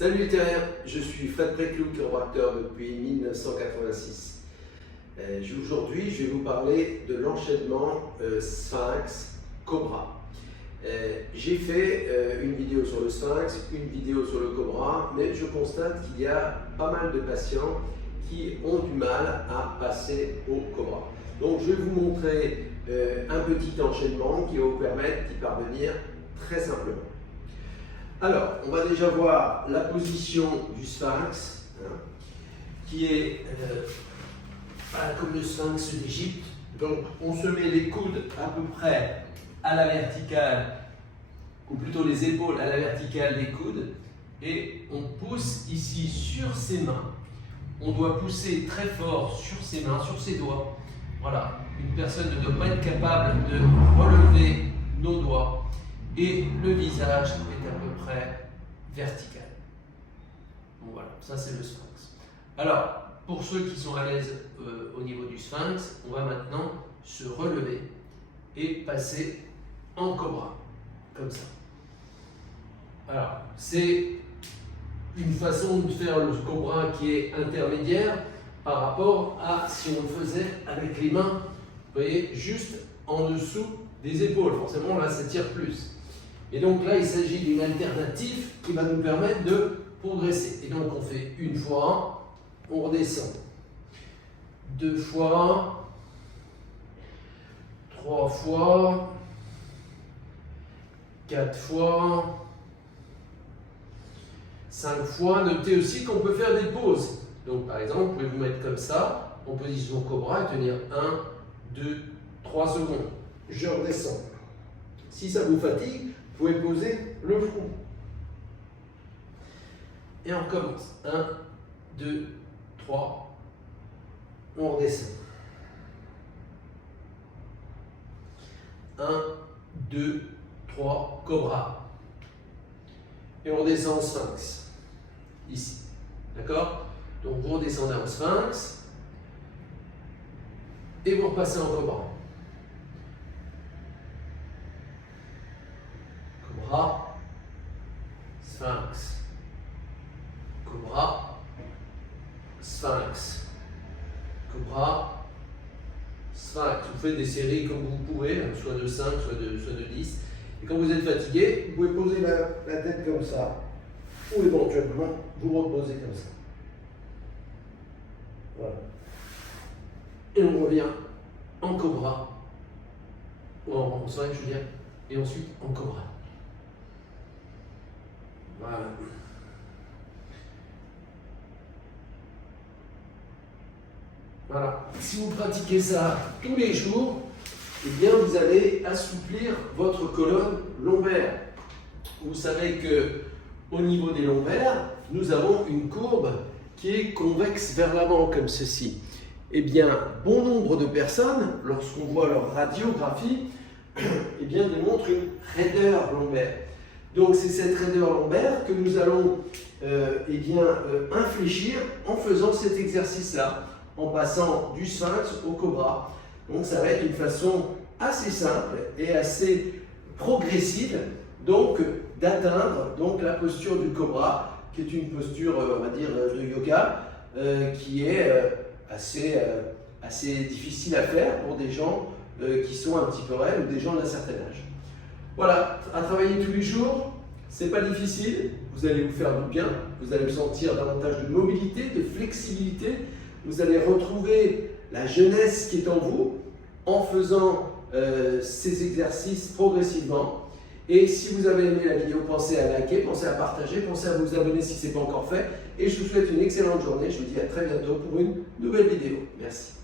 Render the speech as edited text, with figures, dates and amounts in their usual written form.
Salut les terriens, je suis Fred Préclou, chiropracteur depuis 1986. Aujourd'hui, je vais vous parler de l'enchaînement Sphinx Cobra. J'ai fait une vidéo sur le Sphinx, une vidéo sur le Cobra, mais je constate qu'il y a pas mal de patients qui ont du mal à passer au Cobra. Donc je vais vous montrer un petit enchaînement qui va vous permettre d'y parvenir très simplement. Alors, on va déjà voir la position du Sphinx, qui est comme le Sphinx d'Égypte. Donc, on se met les coudes à peu près à la verticale, ou plutôt les épaules à la verticale des coudes, et on pousse ici sur ses mains. On doit pousser très fort sur ses mains, sur ses doigts. Voilà, une personne ne doit pas être capable de relever nos doigts. Et le visage est à peu près vertical. Bon, voilà, ça c'est le Sphinx. Alors, pour ceux qui sont à l'aise au niveau du Sphinx, on va maintenant se relever et passer en Cobra, comme ça. Alors, c'est une façon de faire le Cobra qui est intermédiaire par rapport à si on le faisait avec les mains, vous voyez, juste en dessous des épaules. Forcément, là, ça tire plus. Et donc là, il s'agit d'une alternative qui va nous permettre de progresser. Et donc, on fait une fois, on redescend. 2 fois, 3 fois, 4 fois, 5 fois. Notez aussi qu'on peut faire des pauses. Donc, par exemple, vous pouvez vous mettre comme ça, en position Cobra, et tenir 1, 2, 3 secondes. Je redescends. Si ça vous fatigue, vous pouvez poser le front. Et on recommence. 1, 2, 3. On redescend. 1, 2, 3, Cobra. Et on redescend en Sphinx. Ici. D'accord? Donc vous redescendez en Sphinx. Et vous repassez en Cobra. Cobra, Sphinx, Cobra, Sphinx, Cobra, Sphinx. Vous faites des séries comme vous pouvez, soit de 5, soit de 10. Et quand vous êtes fatigué, vous pouvez poser la tête comme ça, ou éventuellement vous reposez comme ça. Voilà. Et on revient en Cobra, ou en Sphinx, je veux dire, et ensuite en Cobra. Voilà. Voilà. Si vous pratiquez ça tous les jours, eh bien vous allez assouplir votre colonne lombaire. Vous savez que au niveau des lombaires, nous avons une courbe qui est convexe vers l'avant comme ceci. Eh bien, bon nombre de personnes, lorsqu'on voit leur radiographie, eh bien démontrent une raideur lombaire. Donc c'est cette raideur lombaire que nous allons infléchir en faisant cet exercice-là, en passant du Sphinx au Cobra. Donc ça va être une façon assez simple et assez progressive d'atteindre la posture du Cobra, qui est une posture, on va dire, de yoga, qui est assez difficile à faire pour des gens qui sont un petit peu raides ou des gens d'un certain âge. Voilà, à travailler tous les jours, c'est pas difficile, vous allez vous faire du bien, vous allez sentir davantage de mobilité, de flexibilité, vous allez retrouver la jeunesse qui est en vous en faisant ces exercices progressivement. Et si vous avez aimé la vidéo, pensez à liker, pensez à partager, pensez à vous abonner si ce n'est pas encore fait. Et je vous souhaite une excellente journée, je vous dis à très bientôt pour une nouvelle vidéo. Merci.